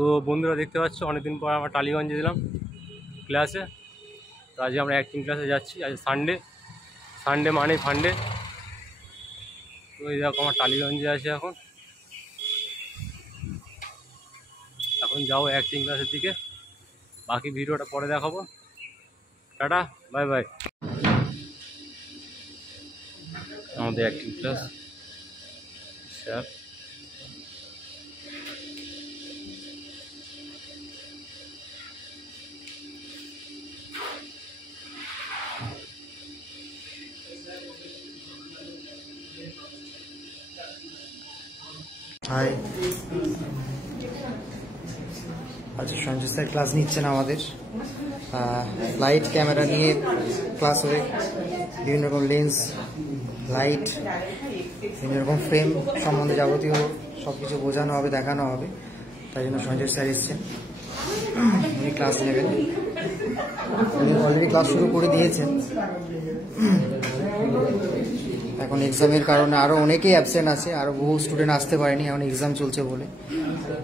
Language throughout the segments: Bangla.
তো বন্ধুরা দেখতে পাচ্ছ অনেকদিন পর আমরা টালিগঞ্জে দিলাম ক্লাসে। তো আজকে আমরা অ্যাক্টিং ক্লাসে যাচ্ছি। আজ সানডে মানে ফান্ডে। তো এই দেখো আমার টালিগঞ্জে আছে এখন যাবো অ্যাক্টিং ক্লাসের দিকে। বাকি ভিডিওটা পরে দেখাবো। Tata, bye bye. আমাদের অ্যাক্টিং ক্লাস স্যার। হাই, আচ্ছা সঞ্জয় স্যার ক্লাস নিচ্ছেন আমাদের। লাইট ক্যামেরা নিয়ে ক্লাস হবে। বিভিন্ন রকম লেন্স, লাইট, বিভিন্ন রকম ফ্রেম সম্বন্ধে যাবতীয় সব কিছু বোঝানো হবে, দেখানো হবে। তাই জন্য সঞ্জয় স্যার এসছেন, উনি ক্লাস নেবেন। উনি অলরেডি ক্লাস শুরু করে দিয়েছেন। এখন এক্সামের কারণে আরও অনেকেই অ্যাবসেন্ট আছে, আরও বহু স্টুডেন্ট আসতে পারেনি, এখন এক্সাম চলছে বলে।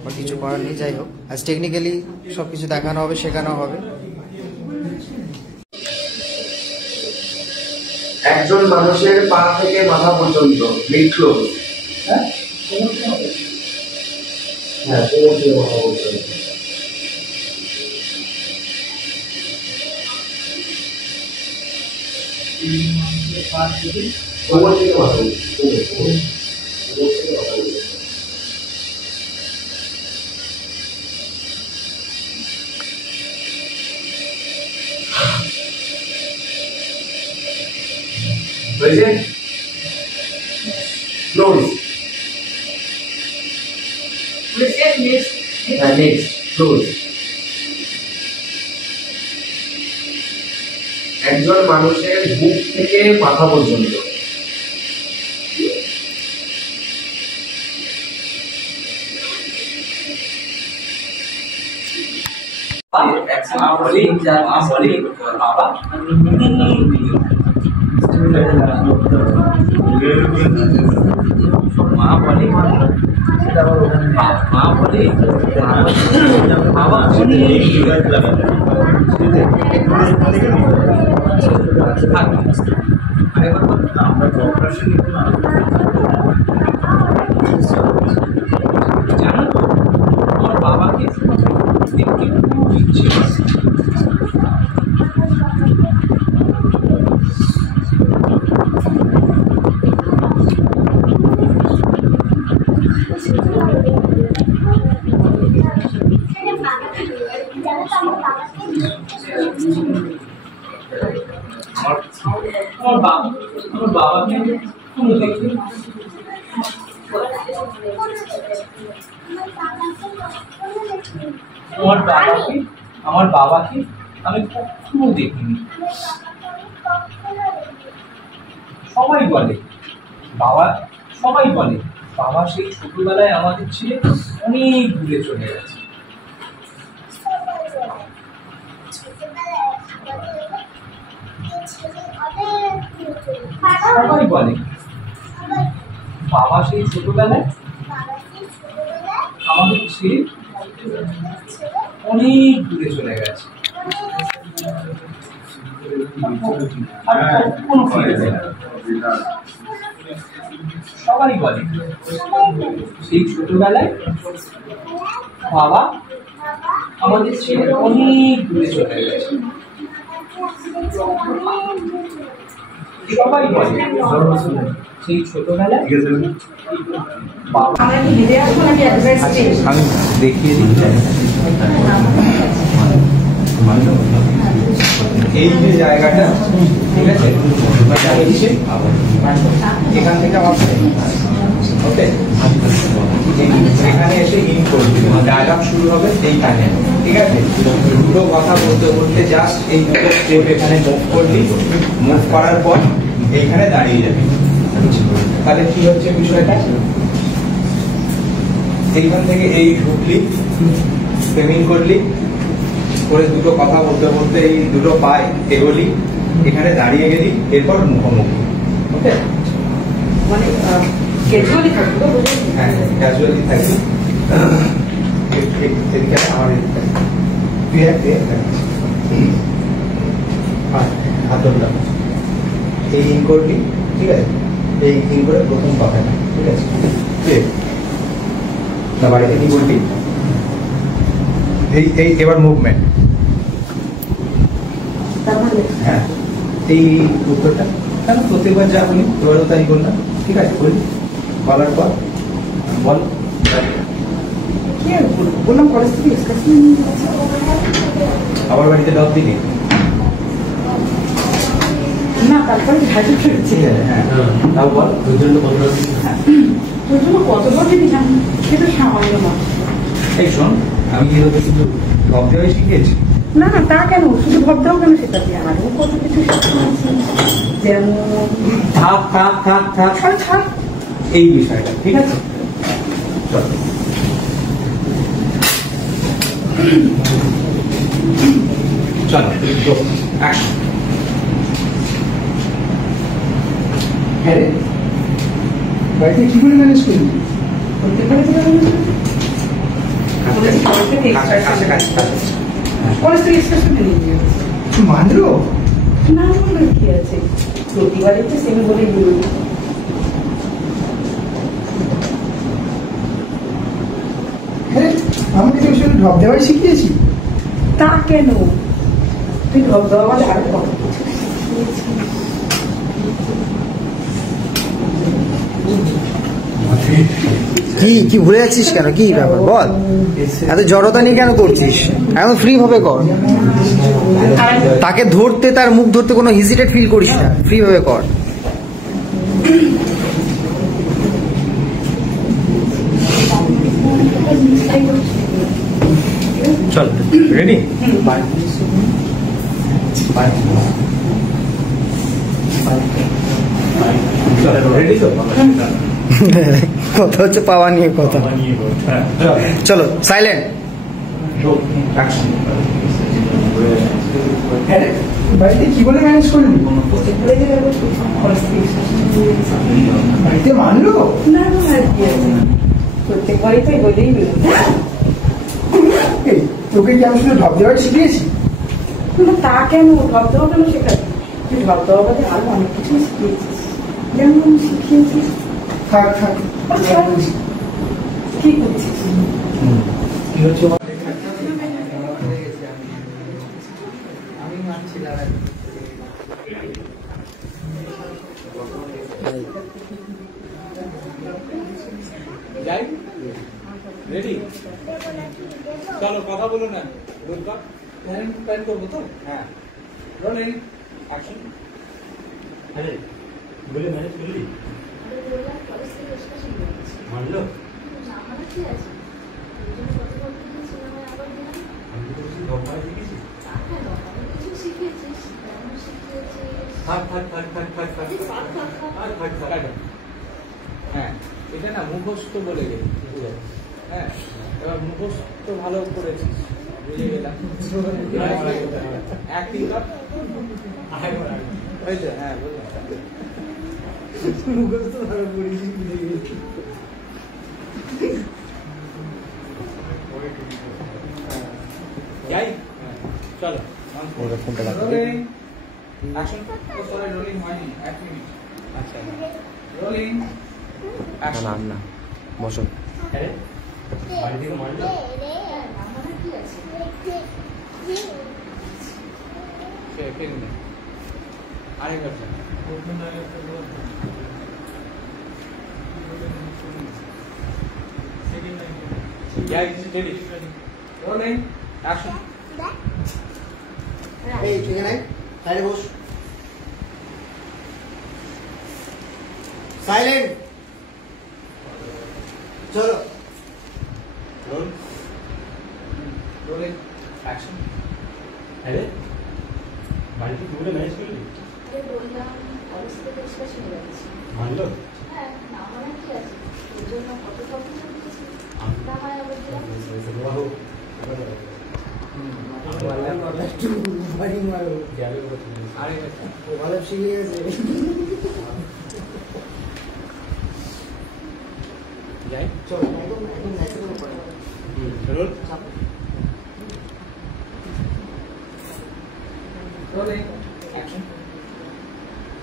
আর কিছু করার নেই। যাই হোক, আজ টেকনিক্যালি সব কিছু দেখানো হবে, শেখানো হবে। একজন মানুষের পা থেকে মাথা পর্যন্ত লিখলো, হ্যাঁ কোমর থেকে মাথা পর্যন্ত। কোমর থেকে মাথা হয়েছে। Close, next close. একজন মানুষের বুক থেকে মাথা পর্যন্ত। মা বলে বাবা জানো তো আমার বাবাকে আমার বাবাকে কোনো দেখি আমার বাবাকে আমি কখনো দেখিনি। সবাই বলে বাবা সেই ছোটবেলায় আমাদের ছেলে অনেক দূরে চলে গেছে। সবাই বলে বাবা সেই ছোটবেলায় আমাদের ছেলে অনেক দূরে চলে গেছে। সবাই বলে সেই ছোটবেলায় বাবা আমাদের ছেলে অনেক দূরে চলে গেছে। সবাই বলে সেই ছোটবেলায় আমি দেখিয়ে দিচ্ছি। এই যে জায়গাটা, ঠিক আছে, এখান থেকে ওকে এখানে এসে ইন করবি, ডায়ালগ শুরু হবে এইখানে, ঠিক আছে। দুটো কথা বলতে বলতে জাস্ট এই দুটো স্টেপ এখানে মুভ করবি, মুভ করার পর এইখানে দাঁড়িয়ে যাবি। তাহলে কি হচ্ছে বিষয়টা, এইখান থেকে এই ঢুকলি, ফ্রেমিং করলি, করে দুটো কথা বলতে বলতে এই দুটো পায়ে এগোলি, এখানে দাঁড়িয়ে গেলি, এরপর মুখোমুখি। ওকে, মানে ক্যাজুয়ালি থাকবো। হ্যাঁ, ক্যাজুয়ালি থাকবি। এদিকে আমার এদিকে তুই হাত ধরলাম এই ইন করবি, ঠিক আছে? এই ইন করে প্রথম কথাটা, ঠিক আছে? না বাড়িতে কি বলবি? এই এবার মুভমেন্ট, হ্যাঁ এই উত্তরটা কেন প্রত্যেকবার যা বলি এবারও তাই বললাম, ঠিক আছে? বলি বলার পর বল বললাম কলেজ থেকে আবার বাড়িতে ডব দিলি না, তারপরে ভাজি ফেলছি। ঠিক আছে, হ্যাঁ তাও বল ওই জন্য কত ডব দিলি? হ্যাঁ তোর জন্য কত বছর দিলাম সেটা সামান্য মাত্র। এই শোন, আমি কি তোকে শুধু ডব দেওয়াই শিখিয়েছি? না না, তা কেন, শুধু ভাবতেও কেন সেটা দিয়ে আমারও কত কিছু শিখেছি, যেমন থাক থাক থাক থাক ছাড় ছাড় এই বিষয়টা, ঠিক আছে? চল চলো অ্যাকশন। হ্যাঁ রে, বাড়িতে কি করে ম্যানেজ করবি? করতে পারে কলেজ থেকে এক্সকারশন নিয়ে গিয়েছে। তুই মানলো? না বলে কি আছে, প্রতিবারই তো সেমি বলে গিয়ে হ্যাঁ, আমাকে তো ওই ড্রপ দেওয়াই শিখিয়েছি। তা কেন, তুই ঢপ দেওয়া বলে আরো কত কিছু কি কি ভুলে যাচ্ছিস কেন? কি ব্যাপার বল, এত জড়তা নিয়ে কেন করছিস? এখন ফ্রি ভাবে কর। তাকে ধরতে, তার মুখ ধরতে কোনো হেজিটেট ফিল করিস না, ফ্রি ভাবে কর। চল রেডি? রেডি তো? কথা হচ্ছে পাওয়া নিয়ে কথা। চলো সাইলেন্ট। বাড়িতে কি বলে ম্যানেজ করলি? বাড়িতে মানলো? না না, আর কি আছে, প্রত্যেকবারই তো বলেই তোকে কি আমি শুধু ঢপ দেওয়ার শিখিয়েছি? তা কেন, ঢপ দেওয়া কেন শেখাচ্ছি, তুই ঢপ দেওয়া বলে আরো অনেক কিছু শিখিয়েছিস, যেমন শিখিয়েছিস থাক থাক, কি করছিস? কি হচ্ছে? যাই রেডি? চলো কথা বলো না, প্ল্যান করবো তো? হ্যাঁ রোলিং অ্যাকশন। আরে বলে ম্যানেজ করলি? মানলো? আমি তো কিছু ধোকা শিখেছি। থাক থাক থাক থাক থাক থাক থাক থাক থাক। হ্যাঁ এটা না মুখস্থ বলে গেলি, হ্যাঁ এবার মুখস্থ ভালো করেছিস, বুঝে গেলাম। অ্যাক্টিং কর, ওই তো, হ্যাঁ বুঝলাম। মুখস্থ ভালো করেছিস, বুঝে গেছি। যাই চলো রোলিং অ্যাকশন। সরি রোলিং হয়নি, 1 মিনিট। আচ্ছা রোলিং অ্যাকশন। না বসো। আরে বাড়ি থেকে মানলো? আরেকবার রোলিং অ্যাকশন। এই ঠিক আছে, সাইডে বস। সাইলেন্ট। চলো রোল রোলিং অ্যাকশন। আরে বাড়িতে কি বলে ম্যানেজ করলি? মানলো? ভালো শিখে গেছে। যাই চলো একদম একদম ন্যাচারাল করে। রোল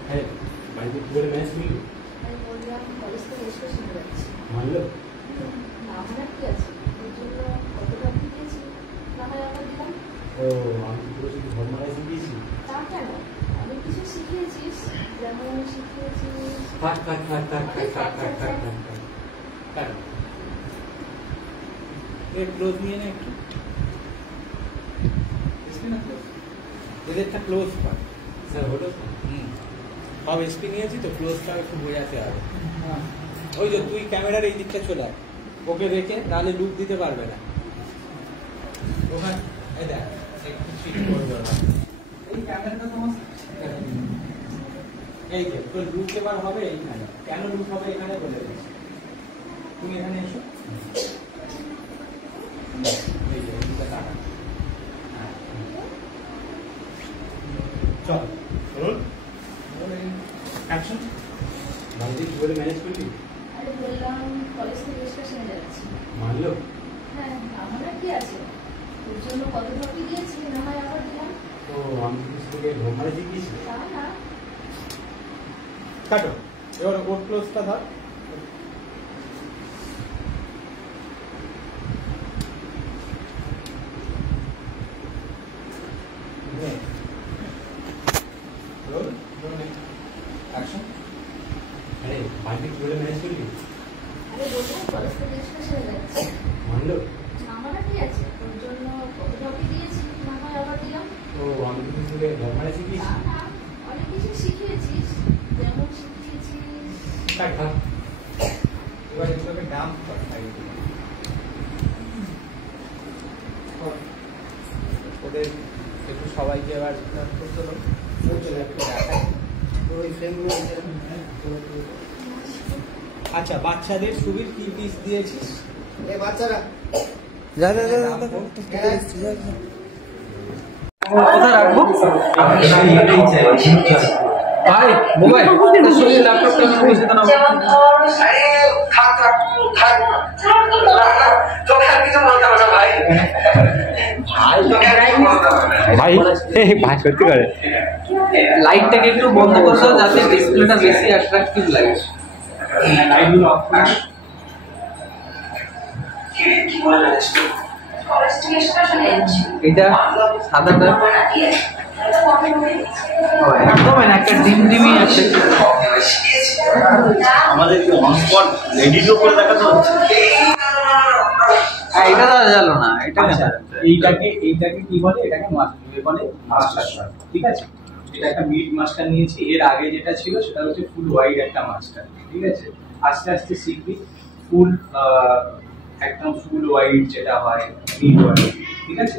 হ্যাঁ বাড়িতে কি করে ম্যানেজ করলি? আমি বললাম কলেজ থেকে এসে শুনে যাচ্ছি মানলো? না আমার কি আছে ওর জন্য কতটা কি দিয়েছি না হয় আবার দিলাম ও আমি পুরো শুধু ধর্মারাই শিখিয়েছি। তা কেন অনেক কিছু শিখিয়েছিস যেমন শিখিয়েছিস থাক থাক থাক থাক থাক থাক থাক থাক থাক থাক। ক্লোজ নিয়ে নে একটু, এদেরটা ক্লোজ কর। স্যার হলো? সব এসপি নিয়েছি তো, ক্লোজটা একটু বোঝাতে হবে। ওই যে তুই ক্যামেরার এই দিকটা চলে আয়, ওকে রেখে নাহলে লুক দিতে পারবে না। ওখানে এই দেখ একটু ঠিক করবে না, এই ক্যামেরাটা তোমার এই যে তোর লুক এবার হবে এইখানে। কেন লুক হবে এখানে বলে দিচ্ছি, তুমি এখানে এসো। এই যে এইটা টাকা চল বলুন অ্যাকশন। বাড়িতে কি করে ম্যানেজ করলি? আরে বললাম কলেজ থেকে এসে শুনে যাচ্ছি মানলো? হ্যাঁ আমার কি আছে ওর জন্য কতটা কি দিয়েছি না হয় আবার দিলাম ও আমি কিছু থেকে ধর্মারাই শিখিয়েছি। তা না কাটো, এবার ওর ক্লোজটা ধর। আরে বাড়িতে কি করে ম্যানেজ করলি? আরে বললাম কলেজ থেকে এসে শুনে যাচ্ছি মানলো? আমার কি আছে ওর জন্য কতটা কি দিয়েছি না হয় আবার দিলাম ও আমি কিছু থেকে ধর্মারাই শিখিয়েছি। তা না অনেক কিছু শিখিয়েছিস যেমন শিখিয়েছিস থাক থাক। এবার এগুলোকে ডাম কর সাইডে। ওদের একটু সবাইকে এবার করতে হলো ওই ফ্রেমগুলো আচ্ছা, বাচ্চাদের সুবির কি পিস দিয়েছিস? এ বাচ্চারা কোথায় রাখবো? ভাই মোবাইল সঙ্গে ল্যাপটপটা নিয়ে বসে তো না। আরে থাক থাক থাক তোকে আর কিছু বলতে হবে না ভাই। ভাই ভাই সত্যি করে লাইটটাকে একটু বন্ধ করছো যাতে ডিসপ্লেটা বেশি অ্যাট্রাকটিভ লাগে। লাইটগুলো অফ কর। কি বলে কলেজ থেকে এসে শুনে যাচ্ছি এটা সাদাটা একদম একটা ডিমডিমি একটা আমাদের কি অনস্পট এডিটও করে দেখাতে হচ্ছে? এটা তো জানো না এটা এইটাকে কি বলে? এটাকে মাস্টার বলে, মাস্টার শট। ঠিক আছে, এটা একটা মিড মাস্টার নিয়েছি। এর আগে যেটা ছিল সেটা হচ্ছে ফুল ওয়াইড একটা মাস্টার। ঠিক আছে, আস্তে আস্তে শিখবি ফুল একদম ফুল ওয়াইড যেটা হয় মিড ওয়াইড। ঠিক আছে,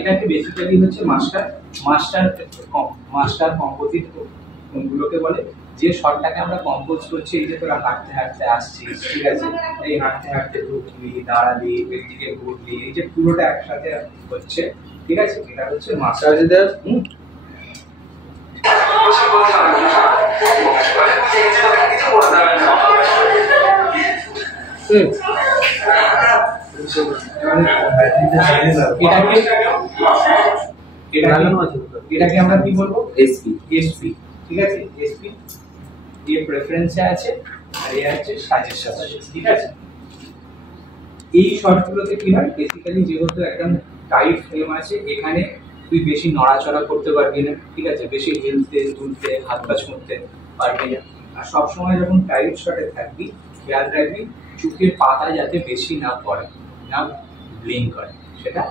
এটাকে বেসিক্যালি হচ্ছে মাস্টার কম্পোজিট কোনগুলোকে বলে? যে শটটাকে আমরা কম্পোজ করছি, এই যে তোরা হাঁটতে হাঁটতে আসছিস, ঠিক আছে, এই হাঁটতে হাঁটতে ঢুকলি, দাঁড়ালি, এদিকে ঘুরলি, এই যে পুরোটা একসাথে হচ্ছে। ঠিক আছে, এটা হচ্ছে মাস্টার। এটাকে আমরা কি বলবো? এসপি। ঠিক আছে, এসপি এর প্রেফারেন্সে আছে আর এর আছে সাজেশন। ঠিক আছে, এই শর্টগুলোতে কি হয় বেসিক্যালি, যেহেতু একদম টাইট ফ্রেম আছে, এখানে তুই বেশি নড়াচড়া করতে পারবি না। ঠিক আছে, বেশি হিলতে তুলতে হাত পা ছুঁড়তে পারবি না। আর সবসময় যখন টাইট শটে থাকবি খেয়াল রাখবি চোখের পাতা যাতে বেশি না পড়ে, না ব্লিঙ্ক করে, সেটা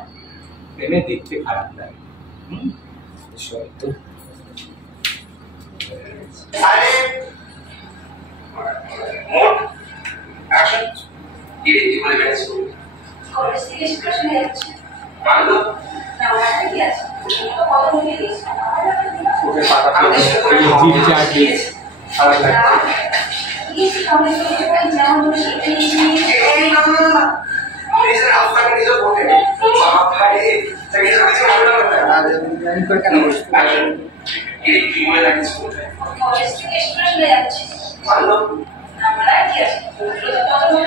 ফ্রেমে দেখতে খারাপ লাগে। কলেজ থেকে এসে শুনে যাচ্ছি মানলো? কি আছে কত দিয়েছি চোখের পাতা জিপ চার্জ খারাপ লাগছে।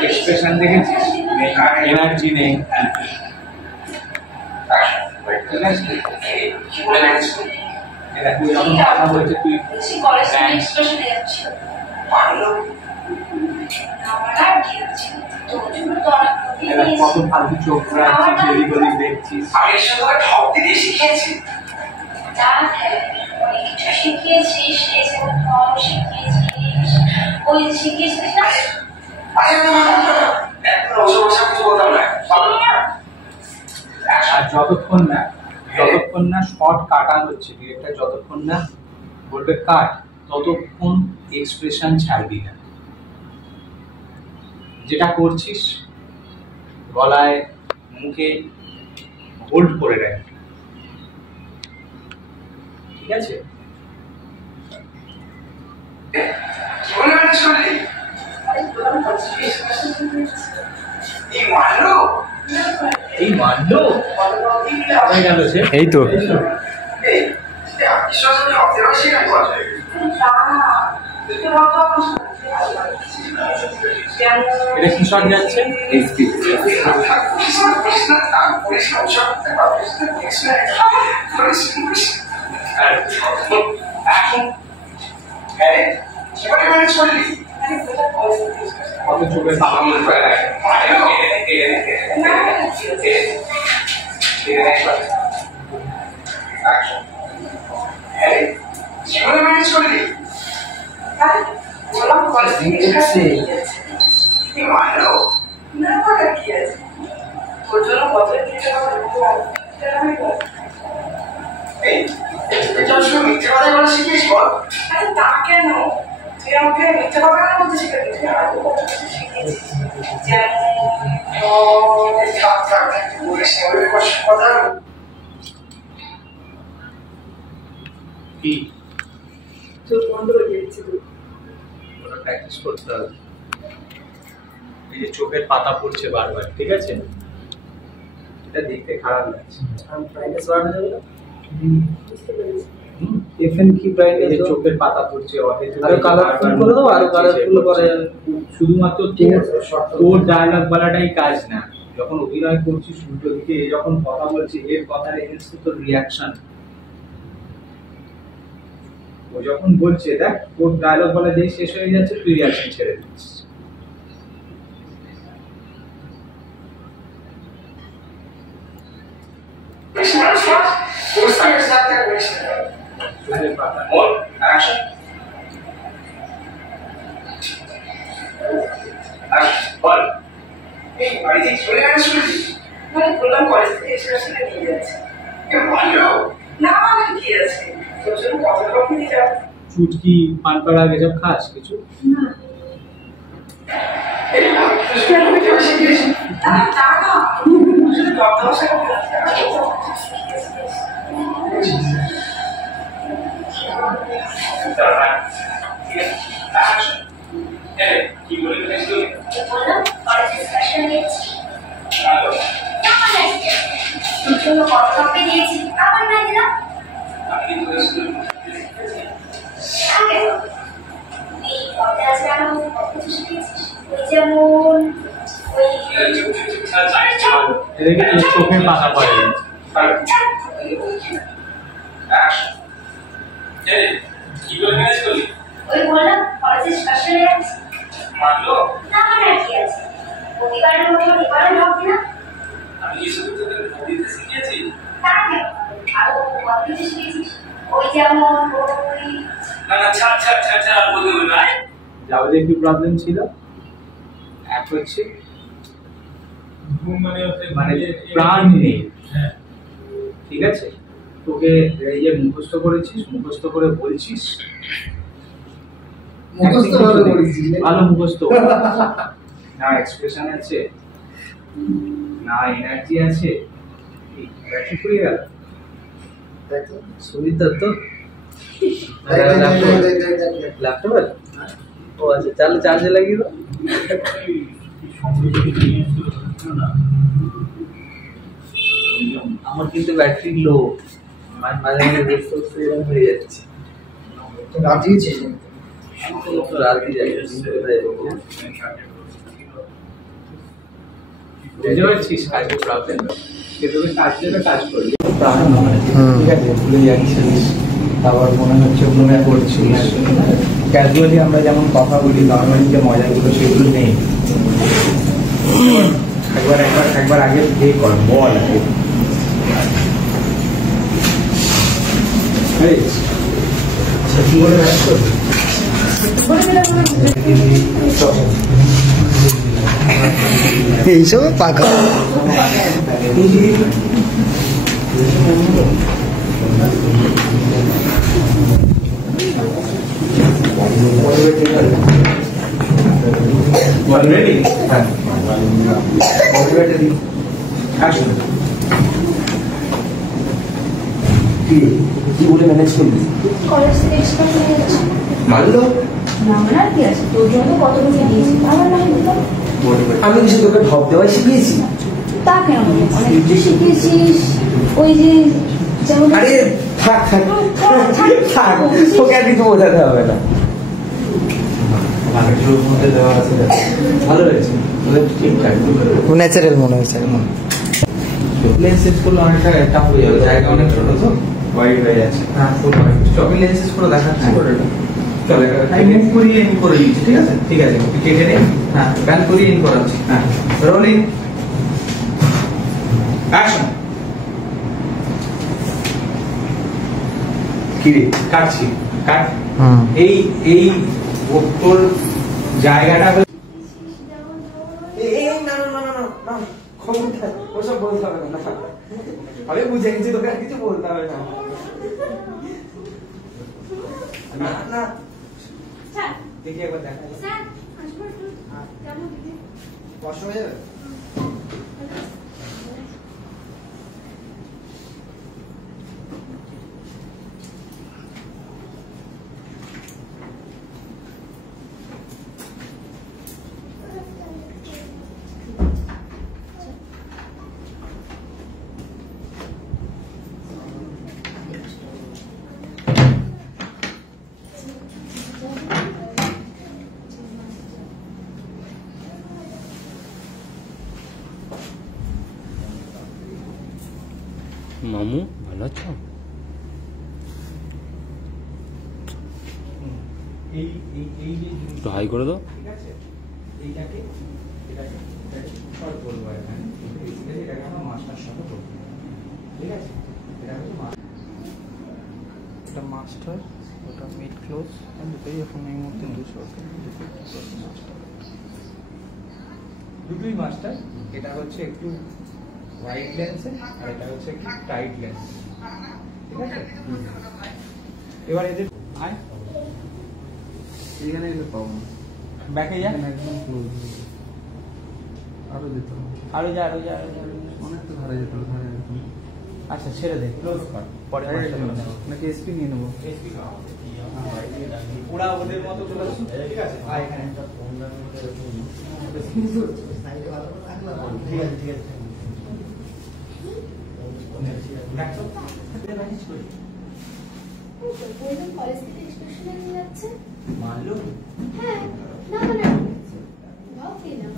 এক্সপ্রেশন দেখেছিস? এনার্জি নেই। ঠিক আছে, এরা তুই যখন কথা বলছে তুই কলেজ থেকে এক্সপ্রেশনে যাচ্ছি পারলো আমার আর কি আছে তোর জন্য তো অনেক এরা কত ফালতু চোখ রাখছিস এদিক ওদিক দেখছিস আমি এর সাথে ঠক দিতে শিখেছি তা হ্যাঁ অনেক কিছু শিখিয়েছিস এই যে ফর্ম শিখিয়েছিস ওই শিখিয়েছিস না এখন ওসব কিছু বলতাম না আর যতক্ষণ না শর্ট কাটা হচ্ছে ডিরেক্টর যতক্ষণ না বলবে কাট ততক্ষণ এক্সপ্রেশন ছাড়বি না যেটা করছিস গলায় মুখে হোল্ড করে রাখ ঠিক আছে এই মানলো হয়ে গেল যে এই তো এটা কি শট যাচ্ছে কত চোখের তা কেন তুই আমাকে মিথ্যা কথা বলতে শিখেছিস আরো কত কিছু শিখেছিস কি চোখ বন্ধ হয়ে যাচ্ছে ওটা প্র্যাকটিস করতে হবে এই যে চোখের পাতা পড়ছে বারবার ঠিক আছে এটা দেখতে খারাপ লাগছে ব্রাইটনেস বাড়ানো যাবে না? বুঝতে পেরেছি এফএন কি এই যে ব্রাইটনেস চোখের পাতা পড়ছে আরো কালারফুল করে দাও আরো কালারফুল করা যাবে শুধুমাত্র ঠিক আছে, short করে তোর ডায়লগ বলাটাই কাজ না যখন অভিনয় করছিস উল্টো দিকে যখন কথা বলছিস এর কথার এগেইনস্টে তোর রিয়াকশন ও যখন বলছে দেখ তোর ডায়লগ বলা যেই শেষ হয়ে যাচ্ছে তুই রিয়াকশন ছেড়ে দিচ্ছিস চোখের পাতা মানে বললাম কলেজ থেকে এক্সপ্রেশনে নিয়ে যাচ্ছে না মানে কি আছে তোর জন্য কত রকম দিয়ে যাবে চুটকি পান করা আগে সব খাস কিছু দিয়েছি আবার না দিলাম যেমন এদিকে তোর চোখের পাতা পড়ে ওই বললাম কলেজের শাসনে যাচ্ছি না মানে কি আছে প্রতিবারের মতো এবারও ভাবছি না তা কেন আরো কত কিছু শিখেছিস ওই যেমন ওই যাওয়াদের কি প্রবলেম ছিল এক হচ্ছে মানে প্রাণ নেই ঠিক আছে তোকে এই যে মুখস্থ করেছিস মুখস্থ করে বলছিস ভালো মুখস্থ না এক্সপ্রেশন আছে না এনার্জি আছে ব্যাটারি ফুরিয়ে গেল সুবিধা তো ল্যাপটপ ও আচ্ছা চালে চার্জে লাগিয়ে দাও আমার কিন্তু ব্যাটারি লো মাঝে মাঝে এরকম হয়ে যাচ্ছে রাজিয়েছিস রাতে যাই বুঝতে পারছিস কাজের প্রবলেম সে তোকে কাজ দেবে কাজ করবি ঠিক আছে ভুলে যাচ্ছিস আবার মনে হচ্ছে মনে করছিস। ক্যাজুয়ালি আমরা যেমন কথা বলি, নর্মালি যে মজাগুলো সেগুলো নেই। একবার আগে প্লে কর, বল আগে। কি বলে ব্যস্ত এইসব পাকা অলরেডি হ্যাঁ আসুন। কি বলে ম্যানেজ করবি? কলেজ থেকে এক্সট্রা চলে যাচ্ছে মানলো না মানে আর কি আছে, তোর জন্য কত কিছু দিয়েছি আমার না দিলাম। আমি কিছু তোকে ঢপ দেওয়াই শিখিয়েছি। তা কেন অনেক কিছু শিখিয়েছিস, ওই যে যেমন আরে থাক থাক থাক, তোকে আর কিছু বোঝাতে হবে না। ভালো হয়েছে, ঠিকঠাক ন্যাচারাল মনে হয়েছে। লেন্সেস গুলো অনেকটা টাফ হয়ে যাবে, জায়গা অনেক ছোট তো ওয়াইড হয়ে যাচ্ছে। হ্যাঁ ফুল হোয়াইট চপি লেন্সেস গুলো দেখাচ্ছি। চলে আমি মুভ করিয়ে ইন করে দিচ্ছি, ঠিক আছে? ঠিক আছে, কেটে নে। হ্যাঁ ব্যান করিয়ে ইন করাচ্ছি। হ্যাঁ রোলিং অ্যাকশন। কি রে কাটছি, কাট। এই এই তোর জায়গাটা ওসব বলতে হবে না, আমি বুঝে গেছি, তোকে আর কিছু বলতে হবে না। না দেখি একবার দেখা কষ্ট হয়ে যাবে। মামু ভালো আছো? একটু হাই করে দাও। ঠিক আছে, এইটাকে শর্ট বলবো এখানে, এটাকে আমরা মাস্টার শর্ট বলবো। ঠিক আছে, এটা মাস্টার, ওটা মিড ক্লোজ, দুটোই এখন এই মুহূর্তে 200 দুটোই মাস্টার। এটা হচ্ছে একটু ওয়াইড লেন্সে আর এটা হচ্ছে একটু টাইট লেন্স। ঠিক আছে, এবার এদের আয় এখানে এলে পাবো না, ব্যাকে যা, একদম ক্লোজ আরো যেতে হবে, আরো যা আরো যা আরো যা, অনেক তো ধারে যেতে হবে, ধারে যেতে হবে। আচ্ছা ছেড়ে দে, ক্লোজ কর, পরে নাকি এসপি নিয়ে নেবো। এসপি পুরা ওদের মতো চলে আসুন। ঠিক আছে, আয় এখানে ঠিক আছে, ঠিক আছে। কলেজ থেকে এক্সকারশনে নিয়ে যাচ্ছে। মানলো হ্যাঁ না মানে ভাবছি না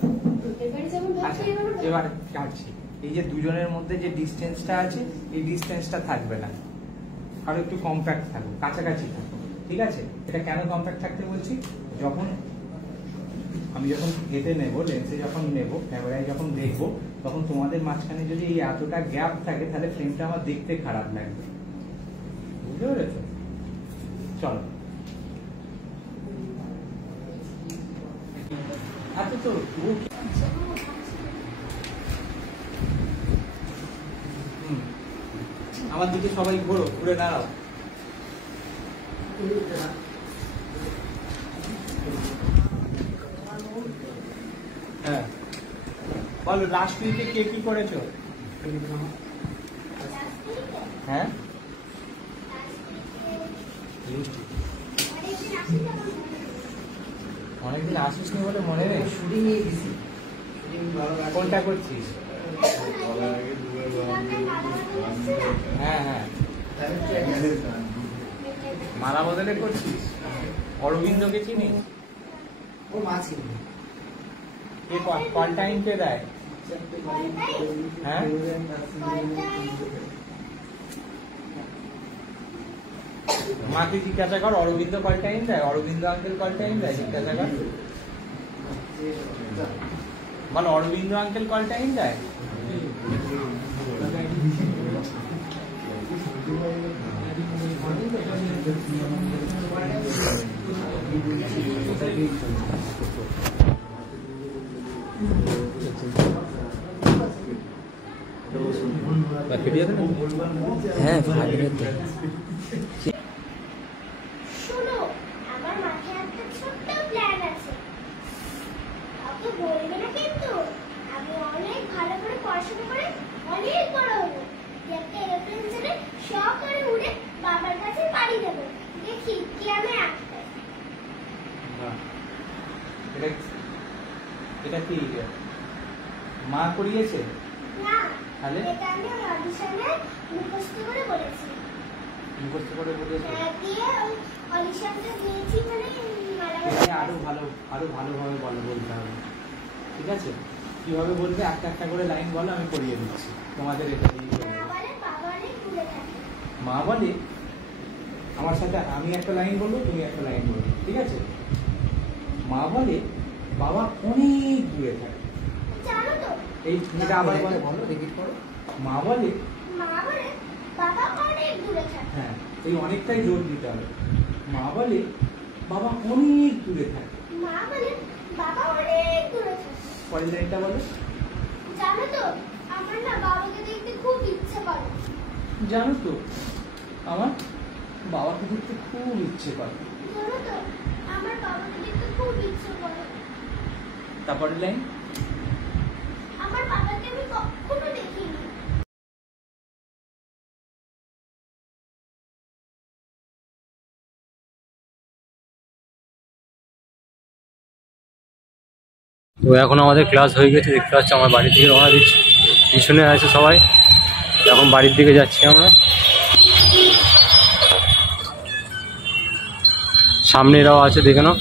তোদের বাড়ি যেমন ভাবছি এবার কাটছি। এই যে দুজনের মধ্যে যে ডিস্টেন্সটা আছে, এই ডিস্টেন্সটা থাকবে না, আরো একটু কম্প্যাক্ট থাকবে, কাছাকাছি থাকবে। ঠিক আছে, এটা কেন কম্প্যাক্ট থাকতে বলছি? যখন আমি যখন এতে নেব, লেন্সে যখন নেব, ক্যামেরায় যখন দেখবো, তখন তোমাদের মাঝখানে যদি এই এতটা গ্যাপ থাকে, তাহলে ফ্রেমটা আমার দেখতে খারাপ লাগবে। বুঝতে পেরেছো? চলো। আচ্ছা তো আমার দিকে সবাই ঘোরো, ঘুরে দাঁড়াও। হ্যাঁ বলো, লাস্ট উইকে কে কি করেছো? হ্যাঁ অনেকদিন আসিস নি বলে মনে নেই, শুটিং নিয়ে গেছি। কোনটা করছিস? হ্যাঁ হ্যাঁ মালা বদলে করছিস। অরবিন্দকে চিনিস? ও মা ছিল। কে কল টাইম কে দেয়? হ্যাঁ মাকে জিজ্ঞাসা কর অরবিন্দ কল টাইম দেয়, অরবিন্দ আঙ্কেল কল টাইম দেয়, জিজ্ঞাসা কর। বল অরবিন্দ আঙ্কেল কল টাইম দেয়। হ্যাঁ ভাগিরে তো শোনো, আমার মাথায় একটা ছোট্ট প্ল্যান আছে। কাউকে বলবে না কিন্তু। আমি অনেক ভালো করে পড়াশোনা করে অনেক বড় হবো। একটা এরোপ্লেন চড়ে সকালে উড়ে বাবার কাছে পাড়ি দেবো। দেখি কি আমি আঁকতে। এটা কি মা করিয়েছে? না, তাহলে এটা আমি অডিশনে মুখস্থ করে বলেছি। মুখস্থ করে বলেছে। দিয়ে ওই অডিশনটা দিয়েছি মানে এখানে আরো ভালোভাবে বলতে হবে, ঠিক আছে? কিভাবে বলবে একটা একটা করে লাইন বলো, আমি পড়িয়ে দিচ্ছি তোমাদের। এটা দিয়ে মা বলে আমার সাথে, আমি একটা লাইন বলবো, তুমি একটা লাইন বলবো, ঠিক আছে? মা বলে বাবা অনেক দূরে থাকে। জানো তো, এই এটা আবার বলো, রিপিট করো। মা বলে বাবা অনেক দূরে থাকে। হ্যাঁ, এই অনেকটাই জোর দিতে হবে। মা বলে বাবা অনেক দূরে থাকে। মা বলে বাবা অনেক দূরে থাকে। পরের লাইনটা বলো। জানো তো, আমার না বাবাকে দেখতে খুব ইচ্ছে করে। জানো তো, আমার বাবাকে দেখতে খুব ইচ্ছে করে। জানো তো, আমার বাবাকে দেখতে খুব ইচ্ছে করে। তারপরের লাইন। আমার বাবাকে আমি কখনো দেখিনি। তো এখন আমাদের ক্লাস হয়ে গেছে, দেখতে পাচ্ছি আমার বাড়ি থেকে রওনা দিচ্ছি। পিছনে আছে সবাই, এখন বাড়ির দিকে যাচ্ছি আমরা। সামনে এরাও আছে, দেখে নাও।